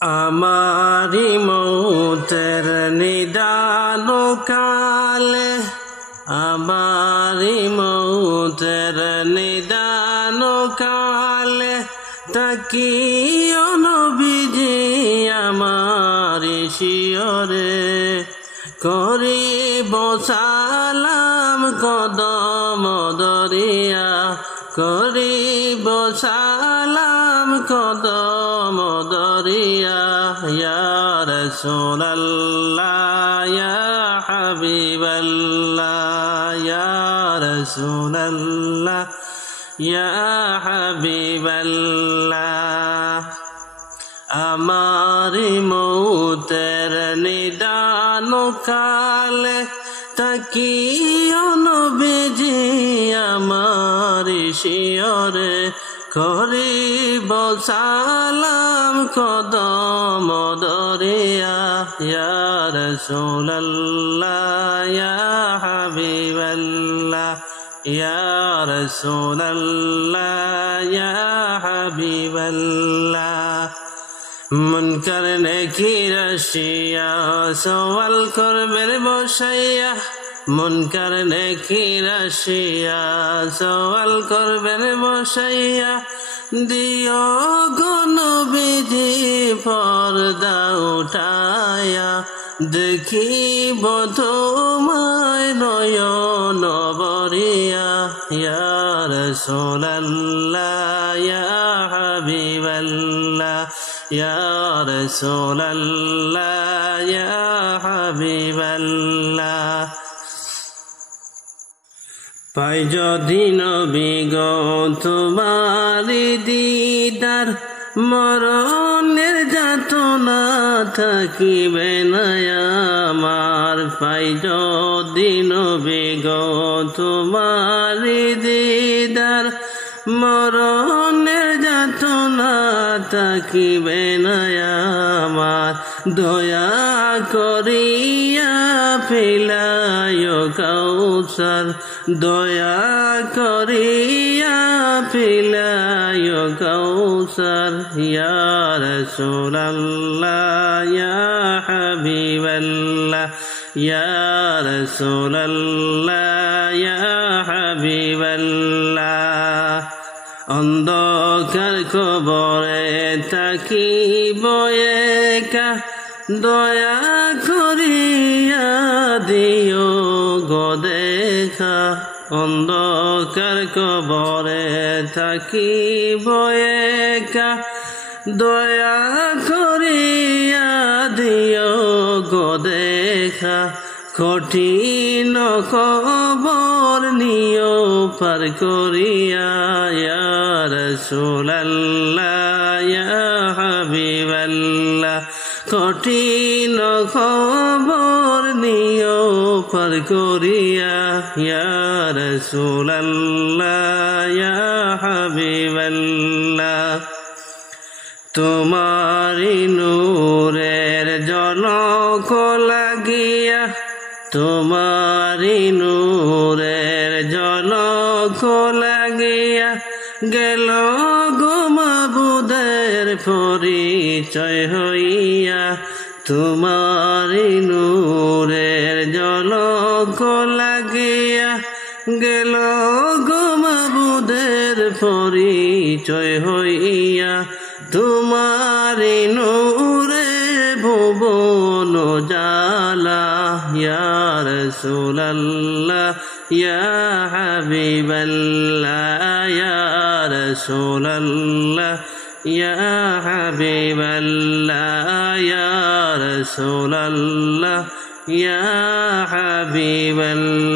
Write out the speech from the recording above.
আমারি মৌতের নিদান কালে, আমারি মৌতের নিদান কালে, তাকিও নবীজি আমারি শিয়রে, করিব সালাম কদম দরিয়া, করিব সালাম কদম দরিয়া। ইয়া রাসূলুল্লাহ ইয়া হাবিবাল্লাহ, ইয়া রাসূলুল্লাহ ইয়া হাবিবাল্লাহ। আমারি মৌতের নিদান কালে, তাকিও নবীজি আমারি শিয়রে, করিব সালাম কদম দরিয়া। ইয়া রাসূলুল্লাহ ইয়া হাবিবাল্লাহ, ইয়া রাসূলুল্লাহ ইয়া হাবিবাল্লাহ। মুনকার নেকির আসিয়া সওয়াল করবেন বসাইয়া, মুনকার নেকির আসিয়া সওয়াল করবেন বসাইয়া, দিও গো নবীজি পর্দা উঠায়া, দেখিব তোমায় নয়ন ভরিয়া। ইয়া রাসূলুল্লাহ ইয়া হাবিবাল্লাহ, ইয়া রাসূলুল্লাহ ইয়া হাবিবাল্লাহ। পাই যদি নবী গো তোমারি দিদার, মরণের যাতনা থাকিবে না আমার। পাই যদি নবী গো তোমারি দিদার, মরণের যাতনা থাকিবে না আমার। দয়া করিয়া পিলায় কাউসার, দয়া করিয়া পিলায় কাউসার। ইয়া রাসূলুল্লাহ ইয়া হাবিবাল্লাহ, ইয়া রাসূলুল্লাহ ইয়া হাবিবাল্লাহ। অন্ধকার কবরে থাকিব একা, দয়া করিয়া দিও গো দেখা। অন্ধকার কবরে থাকিব একা, দয়া করিয়া দিও গো দেখা। কঠিন কবর নিও পার করিয়া। ইয়া রাসূলুল্লাহ ইয়া হাবিবাল্লাহ, কঠিন কবর নিও পার করিয়া। ইয়া রাসূলুল্লাহ ইয়া হাবিবাল্লাহ। তোমারি নূরের ঝলক লাগিয়া, তোমারি নূরের ঝলক লাগিয়া, গেল গো মাবুদের পরিচয় হইয়া। তোমারি নূরের ঝলক লাগিয়া, গেল গো মাবুদের পরিচয় হইয়া। তোমারি নূরে ভুবন জালা। ইয়া রাসূলুল্লাহ ইয়া হাবিবাল্লাহ, ইয়া রাসূলুল্লাহ ইয়া হাবিবাল্লাহ, ইয়া রাসূলুল্লাহ ইয়া হাবিবাল্লাহ।